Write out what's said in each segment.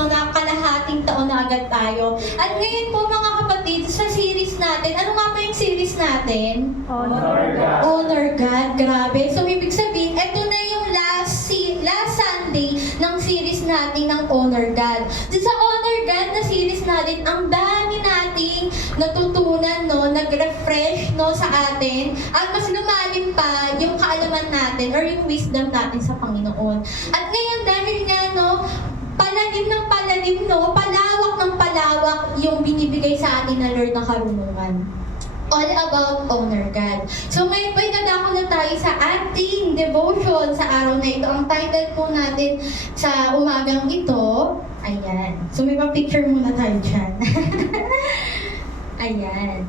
no, na kalahating taon na agad tayo. At ngayon po mga kapatid, sa series natin, ano nga ba yung series natin? Honor God. Honor God, grabe. So ibig sabihin, eto na yung last Sunday ng series natin ng Honor God. So, sa Honor God na series natin, ang dami nating natutunan, no, nag-refresh, no, sa atin, at mas lumalim pa yung kaalaman natin or yung wisdom natin sa Panginoon. At ngayon, dahil nga, no, palalim ng palalim, no, palawak ng palawak yung binibigay sa atin na Lord na karunungan. All about honor God. So ngayon po, dadako na tayo sa ating devotion sa araw na ito. Ang title po natin sa umagang ito, ayan. So may pa-picture muna tayo dyan. Ayan.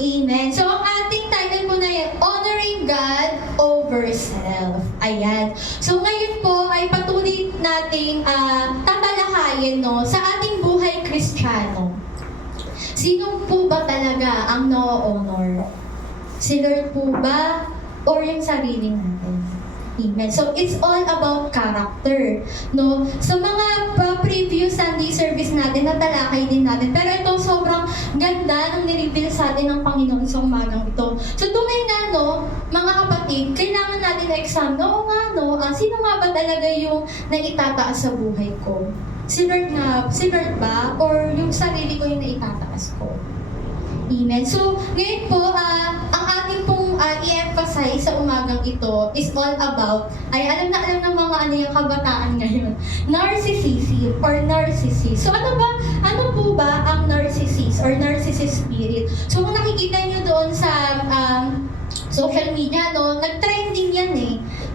Amen. So ang ating title po na yan, Honoring God Over Self. Ayan. So ngayon po ay patuloy nating tatalakayin, no, sa ating buhay Kristiyano. Sino po ba talaga ang no-honor? Si Lord po ba or yung sarili natin? Amen. So it's all about character, no? Sa mga previous Sunday service natin, natalakay din natin. Pero ito sobrang ganda ng nireveal sa atin ng Panginoon sa umagang ito. So tunay nga, no, mga kapatid, kailangan natin na-examine, no, nga, no, sino nga ba talaga yung naitataas sa buhay ko? Si Lord ba? Or yung sarili ko yung naitataas ko? Amen. So, ngayon po, ang ating pong i-emphasize sa umagang ito is all about, ay alam na ng mga yung kabataan ngayon, narcissism or narcissist. So, ano po ba ang narcissist or narcissist spirit? So, kung nakikita nyo doon sa social media, no, nag-trending yan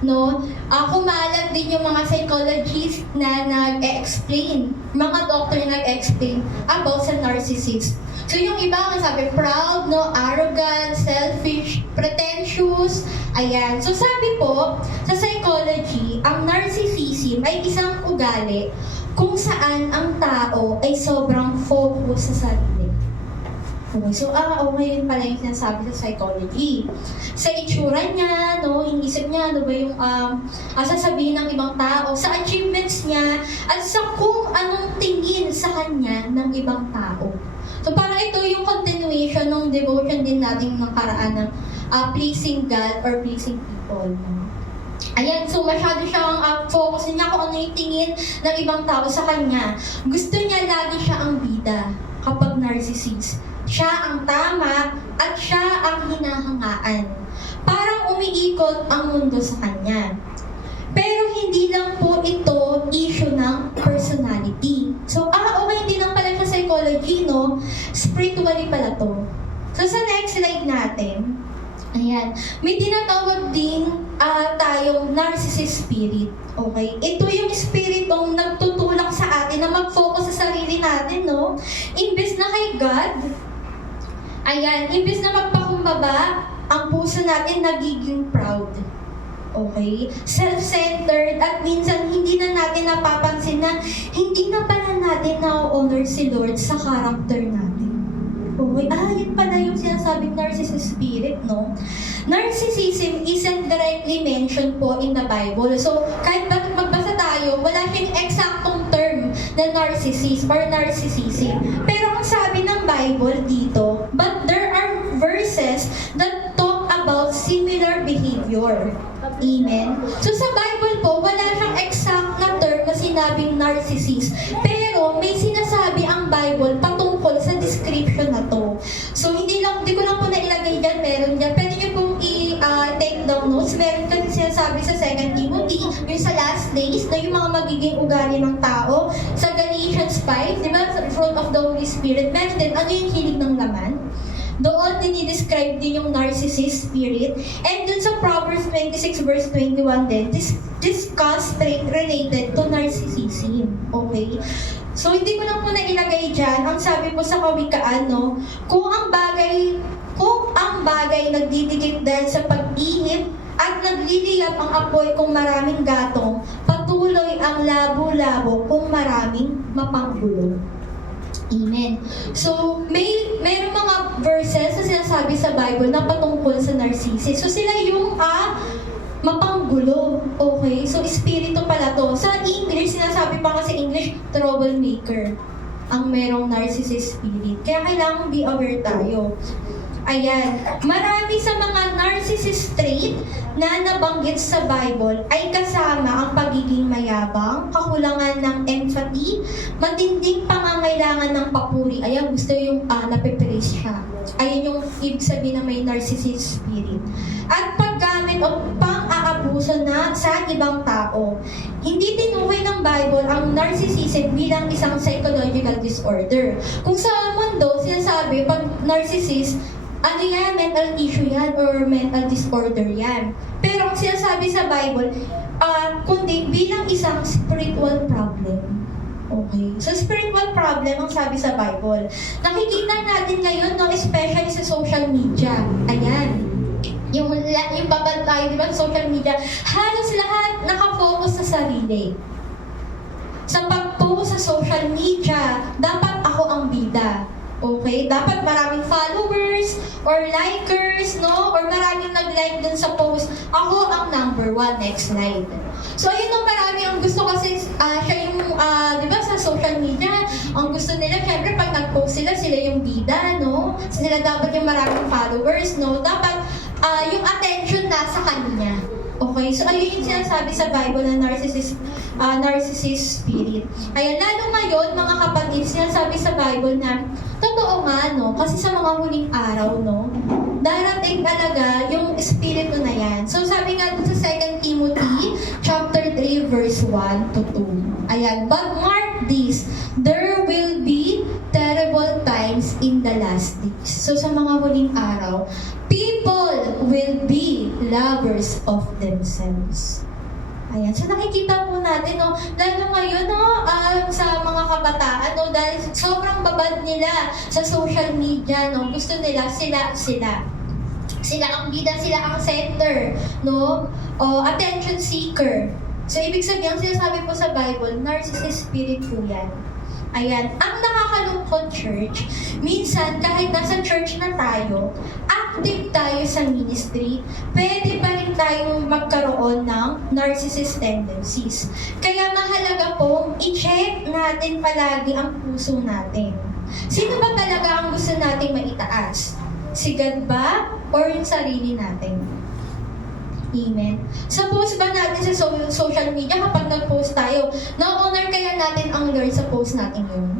no? Kumalat din yung mga psychologists na nag-explain, mga doctor na nag-explain about sa narcissist. So yung iba, sabi, proud, no, arrogant, selfish, pretentious, ayan. So sabi po, sa psychology, ang narcissism ay isang ugali kung saan ang tao ay sobrang focus sa sarili. Okay, so, okay yun pala yung sinasabi sa psychology. Sa itsura niya, no, iniisip niya, ano ba yung sasabihin ng ibang tao, sa achievements niya, at sa kung anong tingin sa kanya ng ibang tao. So, parang ito yung continuation ng devotion din natin ng karaan ng pleasing God or pleasing people. Ayan, so masyado siyang focus niya kung ano yung tingin ng ibang tao sa kanya. Gusto niya lagi siya ang bida kapag narcissist. Siya ang tama at siya ang hinahangaan. Parang umiikot ang mundo sa kanya. Pero hindi lang po ito issue ng personality. So, okay, hindi lang pala siya psychology, no? Spiritually pala to. So, sa next slide natin, ayan, may tinatawag din tayong narcissist spirit. Okay? Ito yung spiritong nagtutulak sa atin na mag-focus sa sarili natin, no? Imbes na kay God, ayan, imbes na magpakumbaba, ang puso natin nagiging proud. Okay? Self-centered at minsan hindi na natin napapansin na hindi na pala natin na-honor si Lord sa character natin. Okay? Yun pala yung sinasabing narcissist spirit, no? Narcissism isn't directly mentioned po in the Bible. So, kahit magbasa tayo, wala siyang eksaktong term na narcissist or narcissism. Pero ang sabi ng Bible dito, but there are verses that talk about similar behavior. Amen? So sa Bible po, wala siyang exact na term na sinabing narcissist. Pero may sinasabi ang Bible patungkol sa description na to. So hindi ko lang po nailagay dyan, meron dyan. Pwede nyo pong i-take down notes. Meron kasi sinasabi sa 2 Timothy, yung sa last days, na yung mga magiging ugali ng tao. Sa Galatians 5, di ba, sa fruit of the Holy Spirit, meron din, ano yung hilig ng laman? Doon dinidescribe din yung narcissist spirit. And dun sa Proverbs 26 verse 21 din, discuss related to narcissism. Okay? So, hindi ko lang muna ilagay dyan. Ang sabi po sa kawikaan, no, kung ang bagay nagdidikit dahil sa pag-ihip at nagliliyap ang apoy kung maraming gatong, patuloy ang labo-labo kung maraming mapanggulo. Amen. So, mayroong mga verses na sinasabi sa Bible na patungkol sa narcissist. So, sila yung mapanggulo. Okay? So, espiritu pala to. Sa English, sinasabi pa kasi English, troublemaker ang merong narcissist spirit. Kaya kailangan be aware tayo. Ayan. Marami sa mga narcissist trait na nabanggit sa Bible ay kasama ang pagiging mayabang, kakulangan ng empathy, matinding pangangailangan ng papuri. Ayan, gusto yung napipraise siya. Ayun yung ibig sabihin na may narcissist spirit. At paggamit o pang-aabuso na sa ibang tao. Hindi tinukoy ng Bible ang narcissism bilang isang psychological disorder. Kung sa mundo, sinasabi, pag narcissist, ano yan, mental issue yan, or mental disorder yan. Pero ang sinasabi sa Bible, kundi bilang isang spiritual problem. Okay. So, spiritual problem ang sabi sa Bible. Nakikita natin ngayon, no, especially sa social media. Ayan. Yung babad tayo, di ba, sa social media, halos lahat nakafocus sa sarili. Sa pag-post sa social media, dapat ako ang bida. Okay? Dapat maraming followers or likers, no? Or maraming nag-like dun sa post. Ako ang number 1. Next slide. So, ayun no, marami ang gusto kasi siya yung, di ba, sa social media, ang gusto nila, syempre, pag nag-post sila yung bida, no? Sila dapat yung maraming followers, no? Dapat yung attention nasa kanya. Okay, so ayun yung sinasabi sa Bible na narcissist spirit. Ayan, lalo ngayon, mga kapatid, sinasabi sa Bible na, totoo nga, no? Kasi sa mga huling araw, no? Darating talaga yung espiritu na yan. So sabi nga dun sa 2 Timothy, chapter 3, verse 1 to 2. Ayan, but mark this, there will be terrible times in the last days. So sa mga huling araw, people will be lovers of themselves. Ayan. So nakikita po natin, no, lalo ngayon, no, sa mga kabataan, no, dahil sobrang babad nila sa social media, no, gusto nila sila ang bida, sila ang center, no, o attention seeker. So ibig sabihin, sinasabi po sa Bible, narcissist spirit po yan. Ayan, ang nakakalungkot church, minsan kahit nasa church na tayo, active tayo sa ministry, pwede pa rin tayong magkaroon ng narcissist tendencies. Kaya mahalaga pong i-check natin palagi ang puso natin. Sino ba talaga ang gusto nating maitaas? Si God ba? Or yung sarili natin? Amen. Sa post ba natin sa social media, kapag nag-post tayo, na-honor kaya natin ang Lord sa post natin yun?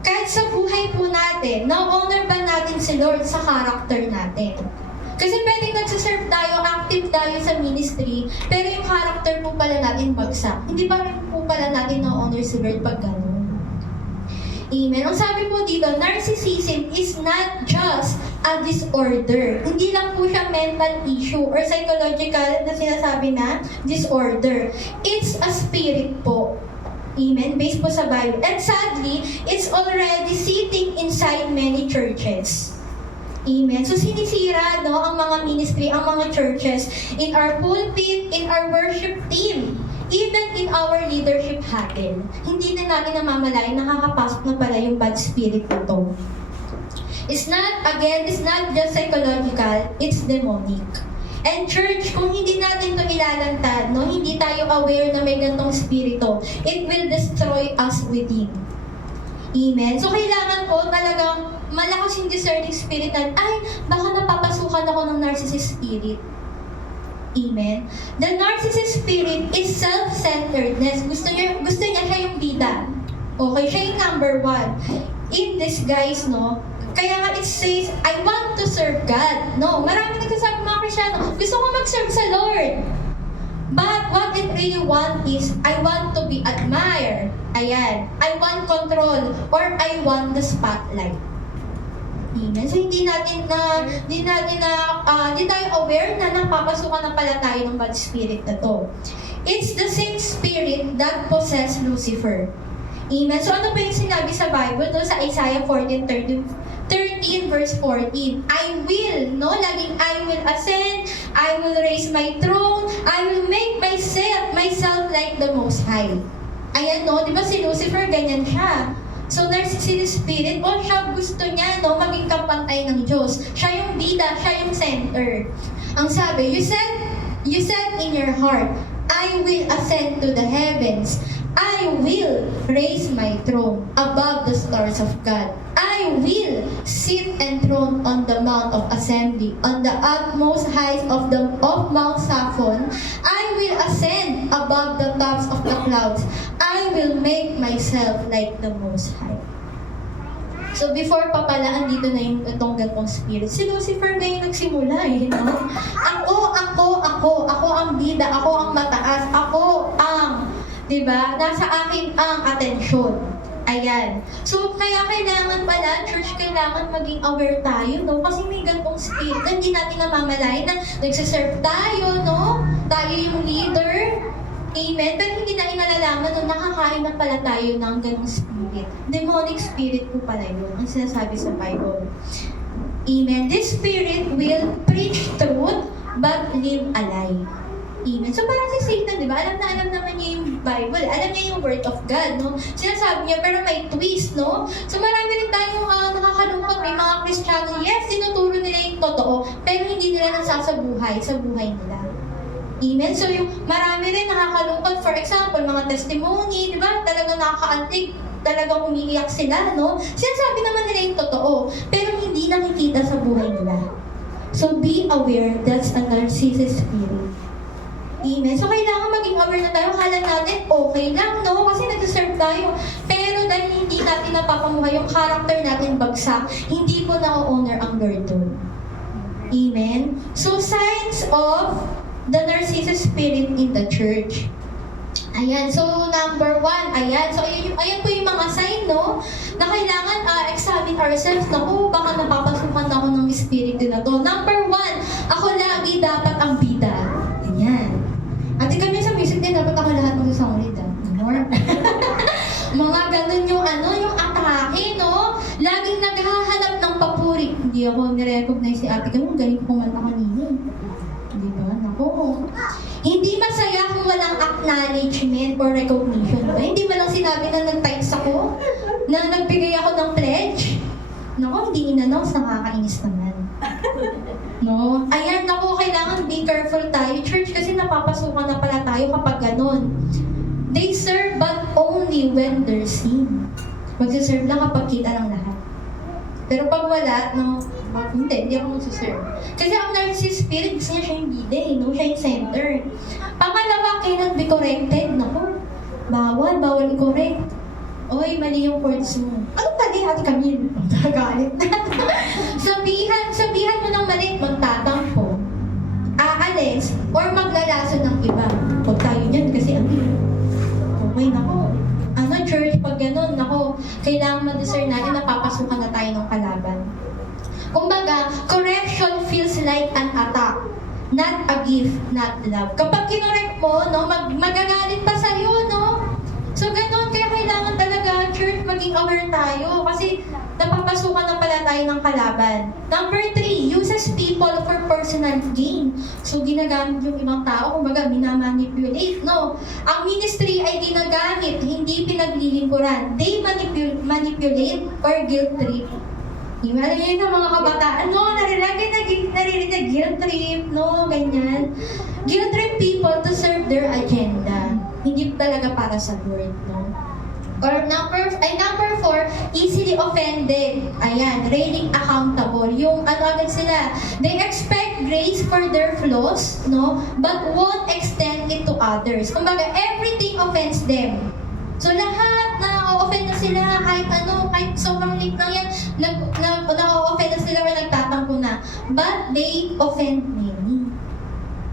Kahit sa buhay po natin, na-honor ba natin si Lord sa character natin? Kasi pwedeng nagsaserve tayo, active tayo sa ministry, pero yung character po pala natin bagsak. Hindi pa rin po pala natin na-honor si Lord pag gano'n. Amen. Ang sabi po dito, narcissism is not just a disorder. Hindi lang po siya mental issue or psychological na sinasabi na disorder. It's a spirit po. Amen. Based po sa Bible. And sadly, it's already sitting inside many churches. Amen. So sinisira, no, ang mga ministry, ang mga churches in our pulpit, in our worship team. Even in our leadership huddle, hindi na namin namamalayan, nakakapasok na pala yung bad spirit na to. It's not just psychological, it's demonic. And church, kung hindi natin to ilalantad, no, hindi tayo aware na may gantong spirito, it will destroy us within. Amen? So kailangan po talagang malakas yung discerning spirit na, ay, baka napapasukan ako ng narcissist spirit. Amen. The narcissist spirit is self-centeredness. Gusto niya siya yung bida. Okay, siya yung number 1. In disguise, no? Kaya nga it says, I want to serve God. No, marami nagsasabi mga Kristyano, gusto ko mag-serve sa Lord. But what it really want is, I want to be admired. Ayan. I want control. Or I want the spotlight. Amen. So hindi tayo aware na napapasukan na pala tayo ng bad spirit na to. It's the same spirit that possessed Lucifer. Amen. So ano pa yung sinabi sa Bible no? Sa Isaiah 14:13 verse 14. I will, no? Laging I will ascend, I will raise my throne, I will make myself like the Most High. Ayan, no? Di ba si Lucifer, ganyan siya. So, narcissist spirit, siya gusto niya, no, maging kapantay ng Diyos. Siya yung bida, siya yung center. Ang sabi, you said in your heart, I will ascend to the heavens. I will raise my throne above the stars of God. I will sit enthroned on the mount of assembly, on the utmost heights of Mount Saphon. I will ascend above the tops of the clouds. I will make myself like the Most High. So before pa pala, andito na yung itong ganong spirit. Si Lucifer na yung nagsimula eh, no? Ako ang bida, ako ang mataas, ako ang, di ba? Nasa akin ang atensyon. Ayan. So kaya kailangan pala, church, kailangan maging aware tayo, no? Kasi may ganong spirit na hindi natin namamalayan na nagsiserve tayo, no? Tayo yung leader. Amen. Pero hindi na inalalaman na nakakain na pala tayo ng ganong spirit. Demonic spirit po pala yun. Ang sinasabi sa Bible. Amen. This spirit will preach truth but live a lie. Amen. So parang si Satan, di ba? Alam naman niya yung Bible. Alam niya yung Word of God, no? Sinasabi niya, pero may twist, no? So marami rin tayong nakakalungkot. May mga Kristiyano, yes, tinuturo nila yung totoo, pero hindi nila nasasabuhay sa buhay nila. Amen. So yung marami rin nakakalungkot, for example, mga testimony, di ba? Talagang nakakaantig, talagang umiiyak sila, no? Sinasabi naman nila yung totoo, pero hindi nakikita sa buhay nila. So be aware, that's a narcissist spirit. Amen. So kailangan maging aware na tayo. Akala natin okay lang, no? Kasi nag-serve tayo. Pero dahil hindi natin napapamuhay yung character natin bagsak, hindi po na-honor ang Lord doon. Amen. So signs of the narcissist spirit in the church. Ayan, so number 1, ayan. So ayan po yung mga sign, no? Na kailangan examine ourselves. Naku, baka napapasukan ako ng espiritu na to. Number 1, ako lagi dapat ang bida. Ayan. At kami sa music din, dapat ako lahat magsasaulid. Mga ganun yung yung atake, no? Laging naghahanap ng papuri. Hindi ako nirecognize si ate kami. Galing ko kumanta kanina. Di ba? Naku. Hindi masaya kung walang acknowledgement or recognition. Ba? Hindi man lang sinabi na nag-types ako, na nagbigay ako ng pledge. Naku, hindi in-announce, nakakainis naman. No? Ayan, naku, kailangan be careful tayo, church, kasi napapasukan na pala tayo kapag ganon. They serve but only when they're seen. Magsiserve lang kapag kita ng lahat. Pero pag wala, no, hindi ako magsiserve. Kasi ang narcissist spirit, gusto niya siya yung bida eh, no? Siya yung center. Pangalawa, cannot be corrected. Naku, bawal i-correct. Oy, mali yung words mo. Anong mali, Ate Camille? Nagagalit na. sabihan mo ng mali, magtatampo, aalis, or maglalaso ng iba. Huwag tayo dyan kasi okay, nako. Church, pag gano'n, nako, kailangan ma-discern natin na papasukan na tayo ng kalaban. Kumbaga, correction feels like an attack, not a gift, not love. Kapag kinorek mo, no, magagalit pa sa'yo, no? So, gano'n, kaya kailangan talaga, church, maging aware tayo kasi napapasukan na pala tayo ng kalaban. Number 3, uses people for personal gain. So, ginagamit yung ibang tao, kumbaga, minamanipulate, no? Ang ministry ay ginagamit, hindi pinaglilingkuran. They manipulate or guilt trip. Alam niyo yung mga kabataan, no? Naririnig na guilt trip, no? Ganyan. Guilt trip people to serve their agenda. Hindi talaga para sa Lord, no? Or number 4, easily offended. Ayan, railing accountable. Yung agad sila, they expect grace for their flaws, no? But won't extend it to others. Kumbaga, everything offends them. So lahat na-offend na sila, kahit sobrang late lang yan, na-offend na sila or nagtatampo na. But they offend many.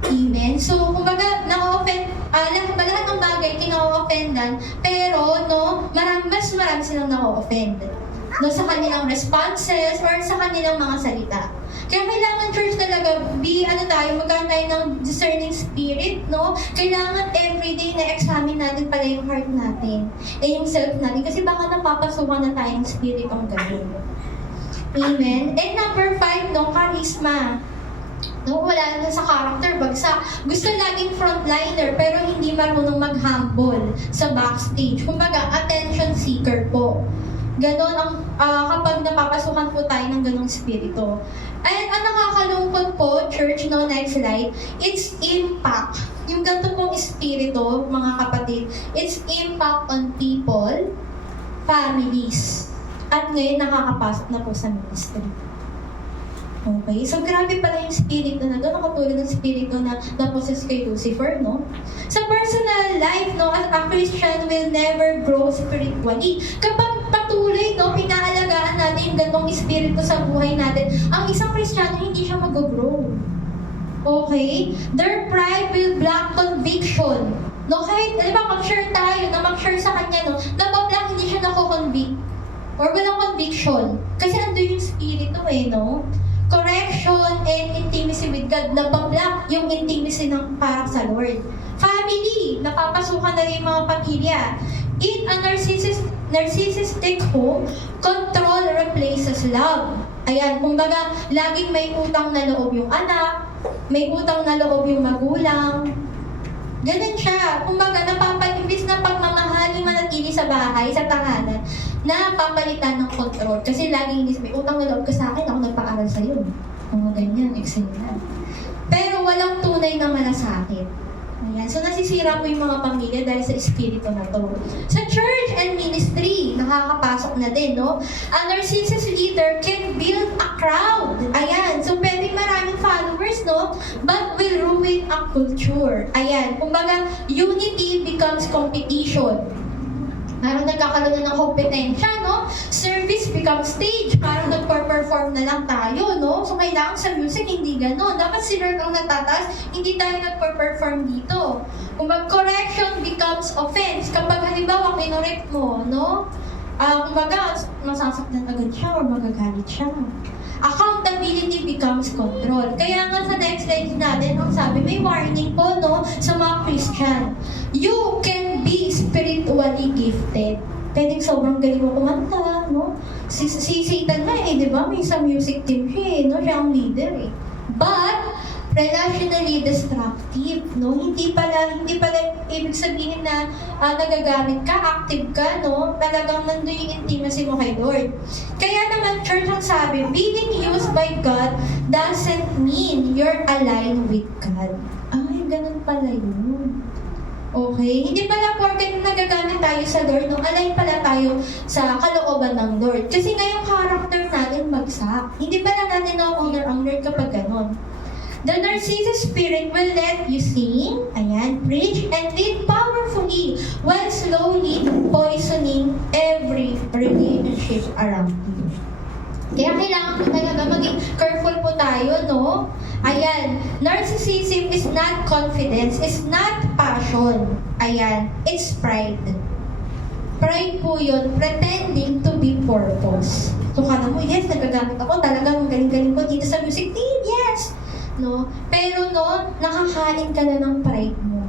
Amen? So, kumbaga, na-offend, lahat ng bagay, kina-offendan, pero, no, mas marami silang na-offend. No, sa kanilang responses or sa kanilang mga salita. Kaya kailangan, church, talaga, magkaroon tayo ng discerning spirit, no? Kailangan everyday na examine natin pala yung heart natin, yung self natin, kasi baka napapasukan na tayo ng spirit ang gano'n. Amen? And number 5, no, charisma. No, wala na sa character, bagsak. Gusto laging frontliner, pero hindi marunong mag-humble sa backstage. Kumbaga, attention seeker po. Ganon ang kapag napapasukan po tayo ng ganong spirito. And ang nakakalungkot po, church, no, next slide, its impact. Yung ganito pong espiritu, mga kapatid, its impact on people, families, at ngayon nakakapasok na po sa ministry. Okay, so grabe pala yung spirito na doon, nakatulad ng spirito na naposes kay Lucifer, no? Sa personal life, no, as a Christian will never grow spiritually. Kapag patuloy, no, pinaalagaan natin yung ganong espiritu sa buhay natin, ang isang Kristiyano hindi siya mag-grow. Okay? Their pride will block conviction. No, kahit, di ba, mag-share tayo, na mag-share sa kanya, no, nabablock, hindi siya nako-convict. Or walang conviction. Kasi ando yung spirito no? Correction and intimacy with God, nabablock yung intimacy ng parang sa Lord. Family, napapasukan na rin yung mga pamilya. In a narcissistic home, control replaces love. Ayan, kumbaga, laging may utang na loob yung anak, may utang na loob yung magulang. Ganun siya. Kumbaga, napapalimbis na pagmamahaling manatili sa bahay, sa tahanan, na papalitan ng control. Kasi laging may utang na loob ka sa akin, ako nagpaaral sa'yo. Mga ganyan, excellent. Pero walang tunay na malasakit. Ayan. So, nasisira po yung mga pamilya dahil sa espiritu na to. Sa church and ministry, nakakapasok na din, no? A narcissist leader can build a crowd. Ayan. So, pwedeng maraming followers, no? But will ruin a culture. Ayan. Kumbaga, unity becomes competition. Parang nagkakaroon ng kompetensya, no? Service becomes stage. Parang nagper-perform na lang tayo, no? So, kailangan sa music, hindi gano'n. Dapat si Lord ang natataas, hindi tayo nagper-perform dito. Kung correction becomes offense. Kapag halimbawa, kinorek mo, no? Kumbaga, masasaktan agad siya or magagalit siya. Accountability becomes control. Kaya nga sa next slide natin, ang sabi, may warning po, no, sa mga Christian. You can be spiritually gifted. Pwedeng sobrang galing mo kumanta, no? Si Satan nga di ba? May sa music team siya, no? Siya ang leader, But, relationally destructive, no? Hindi pala ibig sabihin na nagagamit ka, active ka, no? Talagang nandun yung intimacy mo kay Lord. Kaya naman, church ang sabi, being used by God doesn't mean you're aligned with God. Ay, ganun pala yun. Okay? Hindi pala porket nagagamit tayo sa Lord, no? Align pala tayo sa kalooban ng Lord. Kasi nga yung character natin bagsak. Hindi pala natin na-honor ang Lord kapag ganun. The narcissist spirit will let you sing, preach, and lead powerfully while slowly poisoning every relationship around you. Kaya kailangan po talaga maging careful po tayo, no? Narcissism is not confidence, is not passion. It's pride. Pride po yun, pretending to be purpose. So, kala mo, yes, nagagamit ako, talagang galing-galing ko dito sa music team, yes! No? Pero no, nakakain ka na ng pride mo.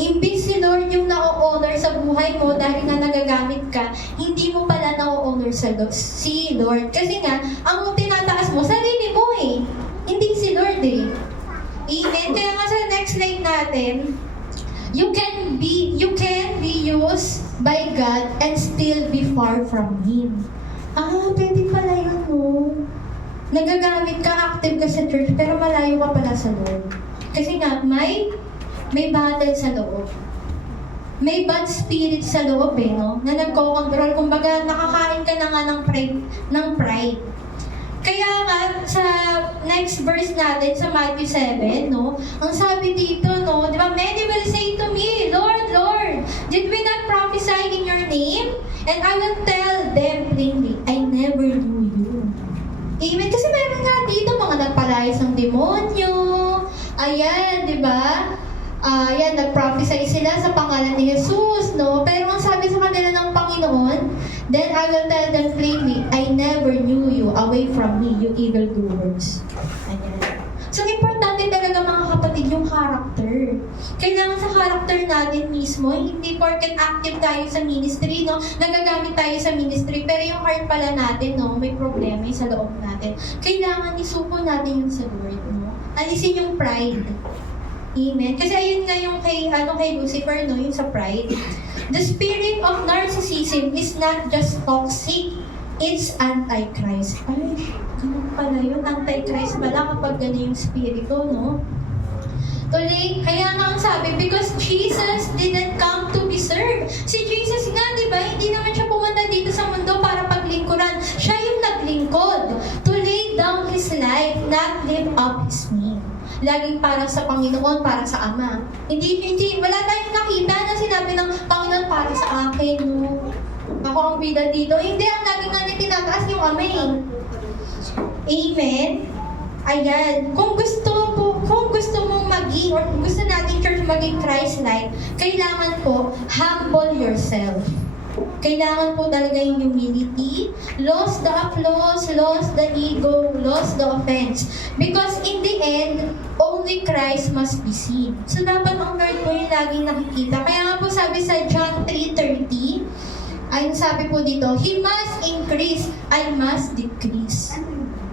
Imbis si Lord yung na-honor sa buhay mo dahil nga nagagamit ka, hindi mo pala na-honor si Lord. Kasi nga, ang tinataas mo, sarili mo Hindi si Lord Amen? Kaya nga sa next slide natin, you can be used by God and still be far from Him. Pwede pala yun, no? Nagagamit ka, active ka sa church, pero malayo ka pala sa Lord. Kasi nga, may battle sa loob. May bad spirit sa loob, no? Na nagko-control. Kumbaga, nakakain ka na nga ng pride. Kaya nga, sa next verse natin, sa Matthew 7, no? Ang sabi dito, no? Di ba? Many will say to me, Lord, Lord, did we not prophesy in your name? And I will tell them plainly, I never knew you. Amen. Kasi meron nga dito mga nagpalayas ng demonyo. Di ba? Nag-prophesy sila sa pangalan ni Jesus, no? Pero ang sabi sa kanila ng Panginoon, then I will tell them plainly, I never knew you. Away from me, you evildoers. So, importante talaga mga kapatid yung character. Kailangan sa character natin mismo, hindi porket active tayo sa ministry, no? Nagagamit tayo sa ministry, pero yung heart pala natin, no? May problema sa loob natin. Kailangan isuko natin yung sa Lord, no? Alisin yung pride. Amen? Kasi ayun nga yung kay Lucifer, no? Yung sa pride. The spirit of narcissism is not just toxic, it's antichrist. Ay, ganun pala yun, anti-Christ pala kapag gano'n yung spirito, no? Tuloy, kaya nga ang sabi, because Jesus didn't come to be served. Si Jesus nga, di ba, hindi naman siya pumunta dito sa mundo para paglingkuran. Siya yung naglingkod. To lay down His life, not live up His name. Laging para sa Panginoon, para sa Ama. Wala tayong nakita na sinabi ng Panginoon para sa akin, no? Ako ang bida dito. Hindi, ang laging nga niya tinataas yung Ama, eh. Amen? Ayan, kung gusto mong maging, or kung gusto natin church maging Christ-like, kailangan po, humble yourself. Kailangan po talaga yung humility, lost the applause, lost the ego, lost the offense. Because in the end, only Christ must be seen. So dapat ang Lord po yung laging nakikita. Kaya nga po sabi sa John 3:30, ayun sabi po dito, He must increase, I must decrease.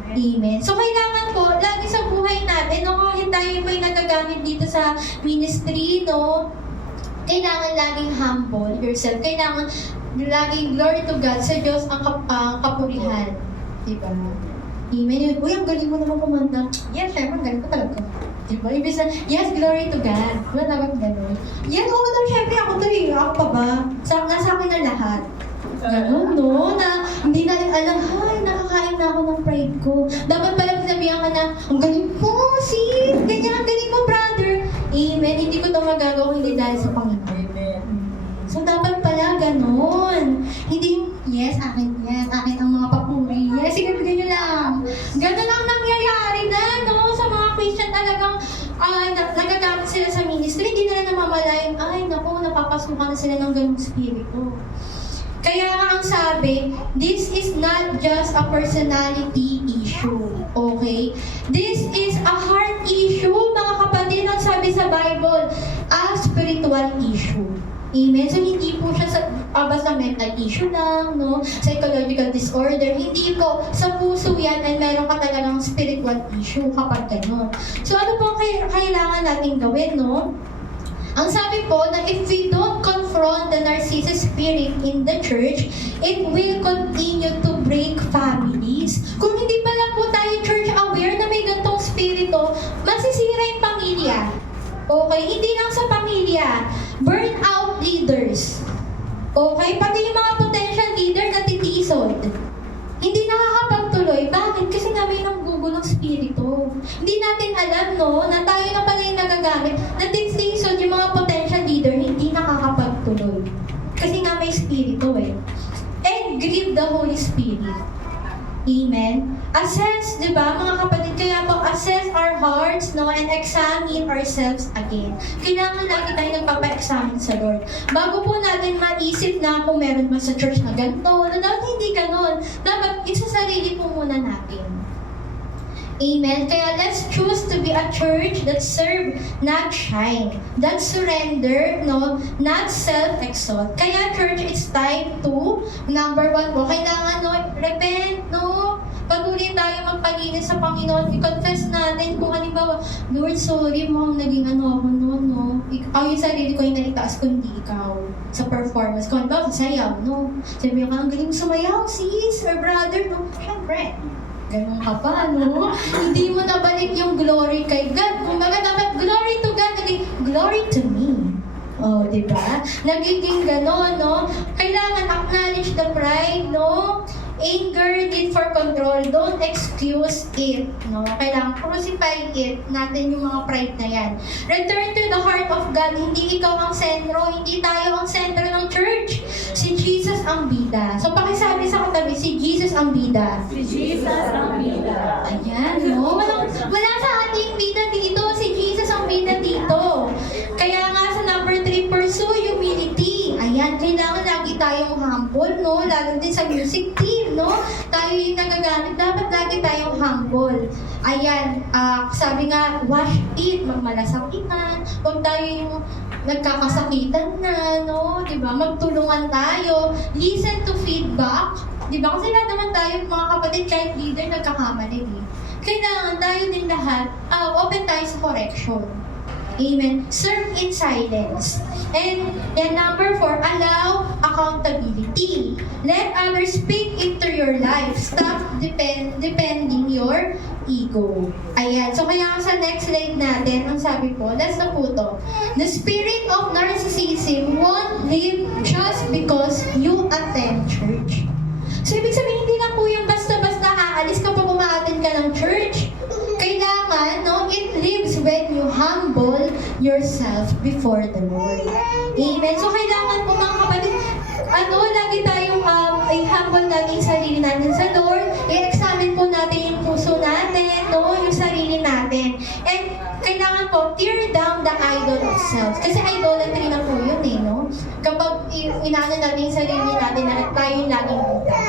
Amen. So, kailangan po, lagi sa buhay natin, no, kahit tayo po yung nagagamit dito sa ministry, no, kailangan laging humble yourself. Kailangan laging glory to God sa Diyos ang kapurihan. Diba? Amen. Uy, ang galing mo naman kumanta. Yes, syempre, ang galing ko talaga. Diba? Ibig na, yes, glory to God. Wala naman gano'n. Yan, oo na, syempre, ako to eh. Ako pa ba? Nasa akin na lahat. Ganun, no? Na hindi na rin alam, ay, nakakain na ako ng pride ko. Dapat pala sabihan ka na, ang galing mo, sis! Ganyan, ang galing mo, brother! Amen. Hindi ko ito magagawa hindi dahil sa Panginoon. Amen. So, dapat pala ganun. Hindi, yes, akin yan. Akin ang mga papuri. Yes, sige, ganyan lang. Ganun ang nangyayari na, no? Sa mga Christian talagang nagagamit sila sa ministry. Hindi nila namamalayan, ay, naku, napapasukan na sila ng ganung spirito. Kaya nga ang sabi, this is not just a personality issue, okay? This is a heart issue, mga kapatid, ang sabi sa Bible, a spiritual issue. Amen? So, hindi po siya basta mental issue lang, no? Psychological disorder. Hindi po. Sa puso yan ay meron ka talagang spiritual issue kapag gano'n. So, ano po kailangan natin gawin, no? Ang sabi po na if we don't confront the narcissist spirit in the church, it will continue to break families. Kung hindi pa lang po tayo church aware na may gantong spirito, masisira yung pamilya. Okay? Hindi lang sa pamilya. Burnout leaders. Okay? Pati yung mga potential leader na titisod. Hindi nakakapagtuloy. Bakit? Kasi nga may nanggugulong spirito. Hindi natin alam, no, na tayo na pala yung nagagamit. Natisisod yung mga potential leader, hindi nakakapagtuloy. Kasi nga may spirito eh. And grieve the Holy Spirit. Amen? Assess, di ba, mga kapatid, kaya po, assess our hearts, no, and examine ourselves again. Kailangan lagi tayo nagpapa-examine sa Lord. Bago po natin maisip na kung meron man sa church na ganito, na dapat hindi ganon. Dapat isasarili po muna natin. Amen? Kaya let's choose to be a church that serve, not shine. That surrender, no, not self-exalt. Kaya church, it's time to, number 1 po, kailangan, no, repent, no, patuloy tayo magpalinis sa Panginoon. I-confess natin kung halimbawa, Lord, sorry mo, naging ano ako noon, no. Ikaw yung sarili ko yung naitaas ko, hindi ikaw. Sa performance ko, halimbawa, sa sayaw, no. Sabi ka, ang galing mo sumayaw, sis, or brother, no. Siyempre, ganun ka pa, no? Hindi mo nabalik yung glory kay God. Kumbaga, dapat glory to God, naging glory to me. Oh, di ba? Nagiging gano'n, no? Kailangan acknowledge the pride, no? Anger, need for control, don't excuse it, no? Kailangan crucify it natin yung mga pride na yan. Return to the heart of God. Hindi ikaw ang sentro, hindi tayo ang sentro ng church. Si Jesus ang bida. So, pakisabi sa katabi, si Jesus ang bida. Si Jesus ang bida. Ayan, no? Wala sa ating bida dito. Si Jesus ang bida dito. Kaya nga sa number 3, pursue humility. Ayan, kailangan lagi tayong humble, no? Lalo din sa music team, no? Tayo yung nagagamit. Dapat lagi tayong humble. Ayan, sabi nga, wash it, magmalasakitan. Huwag tayo yung nagkakasakitan na, no? Diba? Magtulungan tayo. Listen to feedback. Diba? Kasi lahat naman tayo, mga kapatid, kahit leader, nagkakamali. Kailangan tayo din lahat, open tayo sa correction. Amen. Serve in silence. And number 4, allow accountability. Let others speak into your life. Stop depending your ego. Ayan. So kaya sa next slide natin, ang sabi po, last na po to. The spirit of narcissism won't live just because you attend church. So ibig sabihin, hindi lang po yung basta-basta aalis kapag umaattend ka ng church. Kailangan, no, it lives when you humble yourself before the Lord. Amen. So kailangan po mga kapatid, lagi tayong i-humble natin yung sarili natin sa Lord. I-examine po natin yung puso natin, no, yung sarili natin. And kailangan po, tear down the idol of self. Kasi idolatry na po yun no? Kapag inaano natin yung sarili natin na tayo yung laging buta.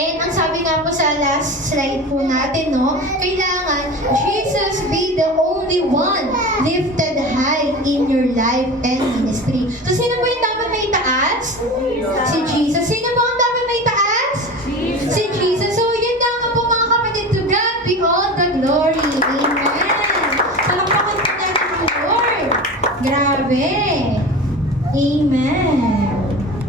And ang sabi nga po sa last slide po natin, no, kailangan Jesus be the only one lifted high in your life and ministry. So, sino po yung dapat may taas? Si Jesus. Sino po ang dapat may taas? Si Jesus. So, yun lang po mga kapatid. To God be all the glory. Amen. Palakpakan po natin yung Lord. Grabe. Amen.